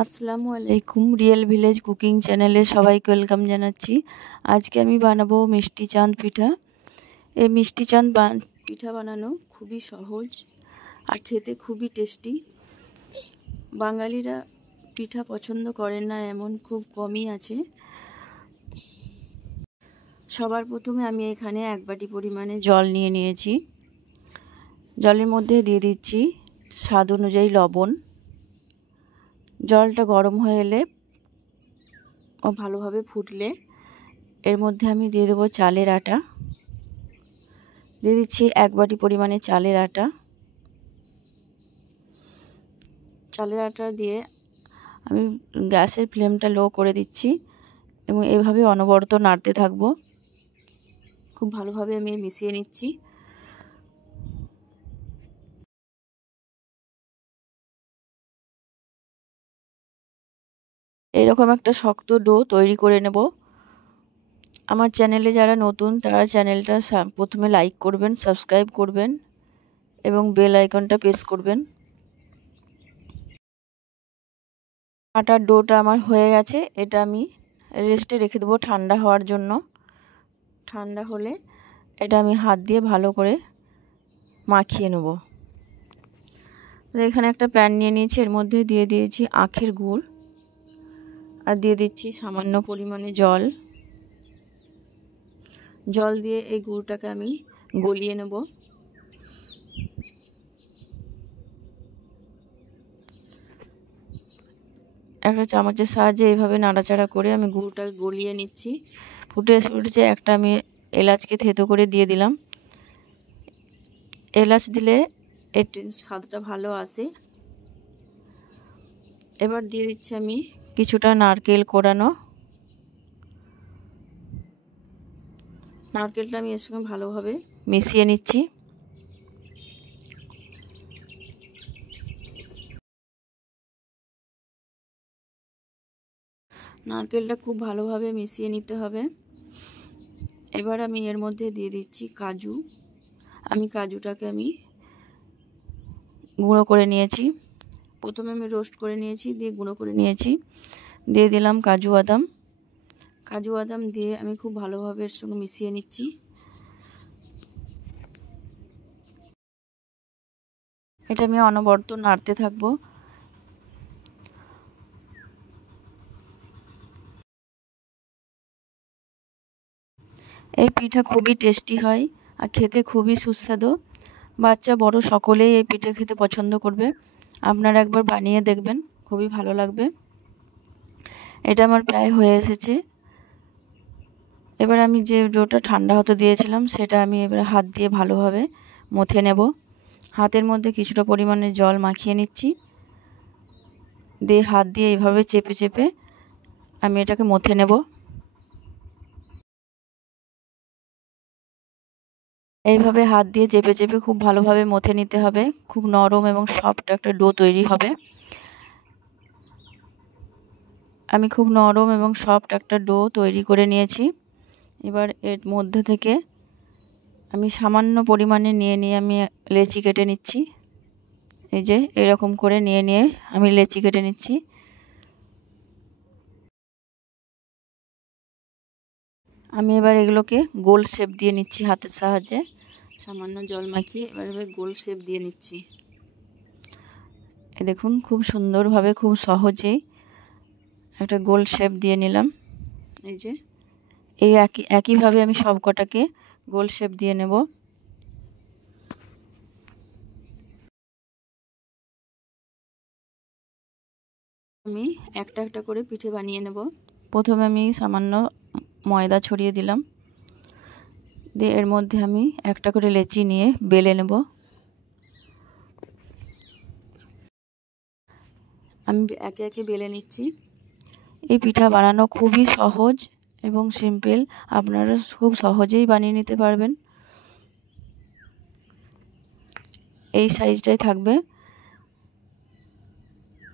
আসসালামু আলাইকুম। Real village cooking চ্যানেলে সবাইকে ওয়েলকাম জানাচ্ছি। আজকে আমি বানাবো মিষ্টি চাঁদ পিঠা। এই মিষ্টি চাঁদ পিঠা বানানো খুবই সহজ আর খেতে খুবই টেস্টি। বাঙালিরা পিঠা পছন্দ করেন না এমন খুব কমই আছে। সবার প্রথমে আমি এখানে 1 বাটি পরিমাণে জল নিয়ে নিয়েছি। জলের মধ্যে দিয়ে দিচ্ছি স্বাদ অনুযায়ী লবণ। জলটা গরম হয়ে এলে ও ভালোভাবে ফুটলে এর মধ্যে আমি দিয়ে দেবো চালের আটা। দিয়ে দিচ্ছি 1 বাটি পরিমাণে চালের আটা। চালের আটা দিয়ে আমি গ্যাসের ফ্লেমটা লো করে দিচ্ছি এবং এভাবে অনবরত নাড়তে থাকবো। খুব ভালোভাবে আমি মিশিয়ে নিচ্ছি। এরকম একটা শক্ত ডো তৈরি করে নেব। আমার চ্যানেলে যারা নতুন তারা চ্যানেলটা প্রথমে লাইক করবেন, সাবস্ক্রাইব করবেন এবং বেল আইকনটা প্রেস করবেন। আটার ডোটা আমার হয়ে গেছে। এটা আমি রেস্টে রেখে দেবো ঠান্ডা হওয়ার জন্য। ঠান্ডা হলে এটা আমি হাত দিয়ে ভালো করে মাখিয়ে নেব। এখানে একটা প্যান নিয়ে নিয়েছি, এর মধ্যে দিয়ে দিয়েছি আখের গুড় আর দিয়ে দিচ্ছি সামান্য পরিমাণে জল। জল দিয়ে এই গুড়টাকে আমি গলিয়ে নেব। একটা চামচের সাহায্যে এইভাবে নাড়াচাড়া করে আমি গুড়টাকে গলিয়ে নিচ্ছি। ফুটে উঠেছে, একটা আমি এলাচকে থেতো করে দিয়ে দিলাম। এলাচ দিলে এর স্বাদটা ভালো আসে। এবার দিয়ে দিচ্ছি আমি কিছুটা নারকেল কোড়ানো। নারকেলটা আমি এর সঙ্গে ভালোভাবে মিশিয়ে নিচ্ছি। নারকেলটা খুব ভালোভাবে মিশিয়ে নিতে হবে। এবার আমি এর মধ্যে দিয়ে দিচ্ছি কাজু। কাজুটাকে আমি গুঁড়ো করে নিয়েছি। প্রথমে আমি রোস্ট করে নিয়েছি, দিয়ে গুঁড়ো করে নিয়েছি। দিয়ে দিলাম কাজু বাদাম। কাজু বাদাম দিয়ে আমি খুব ভালোভাবে এর সঙ্গে মিশিয়ে নিচ্ছি। এটা আমি অনবরত নাড়তে থাকবো। এই পিঠা খুবই টেস্টি হয় আর খেতে খুবই সুস্বাদু। বাচ্চা বড় সকলেই এই পিঠা খেতে পছন্দ করবে। আপনারা একবার বানিয়ে দেখবেন, খুবই ভালো লাগবে। এটা আমার প্রায় হয়ে এসেছে। এবার আমি যে ডোটা ঠান্ডা হতে দিয়েছিলাম সেটা আমি এবার হাত দিয়ে ভালোভাবে মথে নেব। হাতের মধ্যে কিছুটা পরিমাণে জল মাখিয়ে নিচ্ছি, দিয়ে হাত দিয়ে এইভাবে চেপে চেপে আমি এটাকে মথে নেব। এইভাবে হাত দিয়ে চেপে চেপে খুব ভালোভাবে মথে নিতে হবে। খুব নরম এবং সফট একটা ডো তৈরি হবে। আমি খুব নরম এবং সফট একটা ডো তৈরি করে নিয়েছি। এবার এর মধ্যে থেকে আমি সামান্য পরিমাণে নিয়ে আমি লেচি কেটে নিচ্ছি। এই যে এরকম করে নিয়ে আমি লেচি কেটে নিচ্ছি। আমি এবার এগুলোকে গোল শেপ দিয়ে নিচ্ছি হাতের সাহায্যে। সামান্য জল মাখিয়ে এবার গোল শেপ দিয়ে নিচ্ছি। এই দেখুন খুব সুন্দরভাবে খুব সহজেই একটা গোল শেপ দিয়ে নিলাম। এই যে এই একইভাবে আমি সব কটাকে গোল শেপ দিয়ে নেব। আমি একটা একটা করে পিঠে বানিয়ে নেব। প্রথমে আমি সামান্য ময়দা ছড়িয়ে দিলাম, দিয়ে এর মধ্যে আমি একটা করে লেচি নিয়ে বেলে নেব। আমি একে একে বেলে নিচ্ছি। এই পিঠা বানানো খুবই সহজ এবং সিম্পল, আপনারা খুব সহজেই বানিয়ে নিতে পারবেন। এই সাইজটাই থাকবে,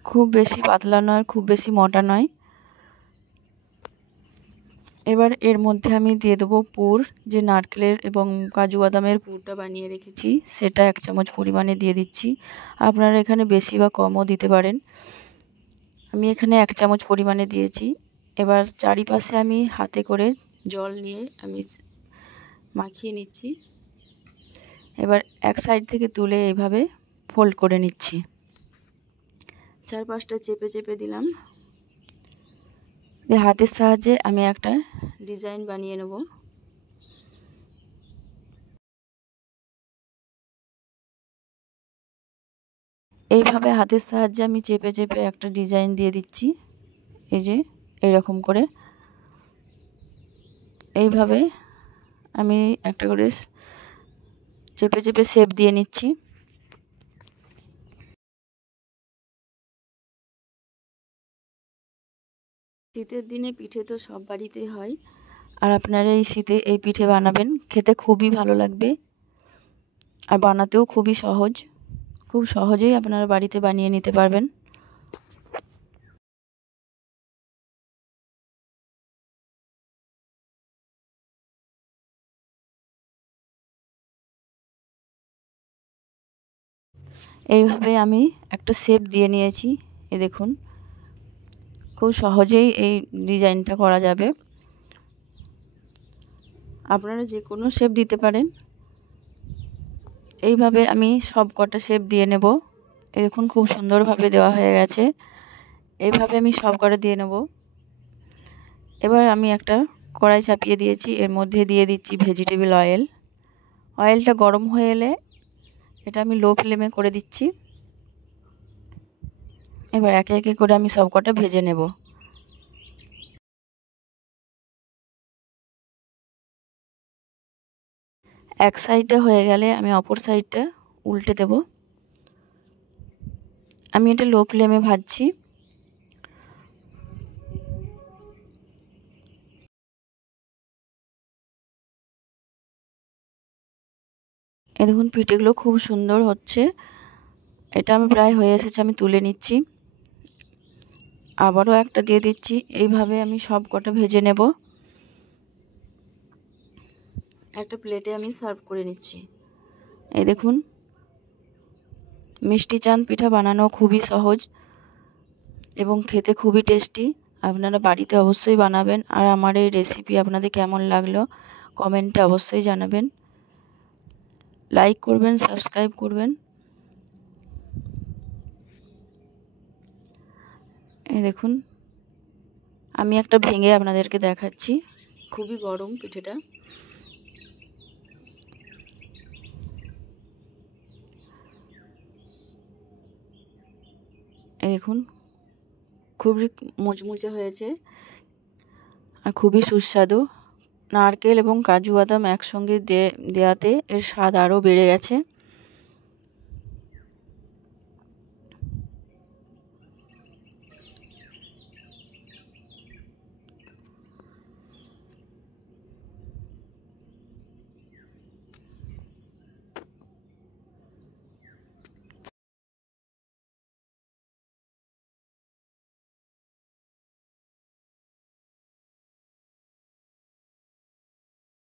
খুব বেশি পাতলা নয়, খুব বেশি মোটা নয়। এবার এর মধ্যে আমি দিয়ে দেবো পুর। যে নারকেলের এবং কাজু বাদামের পুরটা বানিয়ে রেখেছি সেটা 1 চামচ পরিমাণে দিয়ে দিচ্ছি। আপনারা এখানে বেশি বা কমও দিতে পারেন। আমি এখানে 1 চামচ পরিমাণে দিয়েছি। এবার চারিপাশে আমি হাতে করে জল নিয়ে আমি মাখিয়ে নিচ্ছি। এবার এক সাইড থেকে তুলে এইভাবে ফোল্ড করে নিচ্ছি। 4-5টা চেপে চেপে দিলাম। হাতের সাহায্যে আমি একটা ডিজাইন বানিয়ে নেব। এইভাবে হাতের সাহায্যে আমি চেপে চেপে একটা ডিজাইন দিয়ে দিচ্ছি। এই যে এইরকম করে এইভাবে আমি একটা করে চেপে চেপে শেপ দিয়ে নিচ্ছি। শীতের দিনে পিঠে তো সব বাড়িতেই হয়, আর আপনারা এই শীতে এই পিঠে বানাবেন, খেতে খুবই ভালো লাগবে আর বানাতেও খুবই সহজ। খুব সহজেই আপনারা বাড়িতে বানিয়ে নিতে পারবেন। এইভাবে আমি একটা শেপ দিয়ে নিয়েছি। এই দেখুন, খুব সহজেই এই ডিজাইনটা করা যাবে। আপনারা যে কোনো শেপ দিতে পারেন। এইভাবে আমি সব কটা শেপ দিয়ে নেব। এই দেখুন, খুব সুন্দরভাবে দেওয়া হয়ে গেছে। এইভাবে আমি সব কটা দিয়ে নেব। এবার আমি একটা কড়াই চাপিয়ে দিয়েছি, এর মধ্যে দিয়ে দিচ্ছি ভেজিটেবল অয়েল। অয়েলটা গরম হয়ে এলে এটা আমি লো ফ্লেমে করে দিচ্ছি। এবার একে একে করে আমি সব কটা ভেজে নেব। এক সাইডটা হয়ে গেলে আমি অপর সাইডটা উল্টে দেব। আমি এটা লো ফ্লেমে ভাজছি। এই দেখুন, পিঠেগুলো খুব সুন্দর হচ্ছে। এটা আমি প্রায় হয়ে এসেছে, আমি তুলে নিচ্ছি। আবারও একটা দিয়ে দিচ্ছি। এইভাবে আমি সব কটা ভেজে নেব। একটা প্লেটে আমি সার্ভ করে নিচ্ছি। এই দেখুন, মিষ্টি চাঁদ পিঠা বানানো খুবই সহজ এবং খেতে খুবই টেস্টি। আপনারা বাড়িতে অবশ্যই বানাবেন। আর আমার এই রেসিপি আপনাদের কেমন লাগলো কমেন্টে অবশ্যই জানাবেন। লাইক করবেন, সাবস্ক্রাইব করবেন। এই দেখুন, আমি একটা ভেঙে আপনাদেরকে দেখাচ্ছি। খুবই গরম পিঠেটা। এই দেখুন, খুবই মুচমুচে হয়েছে আর খুবই সুস্বাদু। নারকেল এবং কাজু বাদাম একসঙ্গে দেওয়াতে এর স্বাদ আরও বেড়ে গেছে।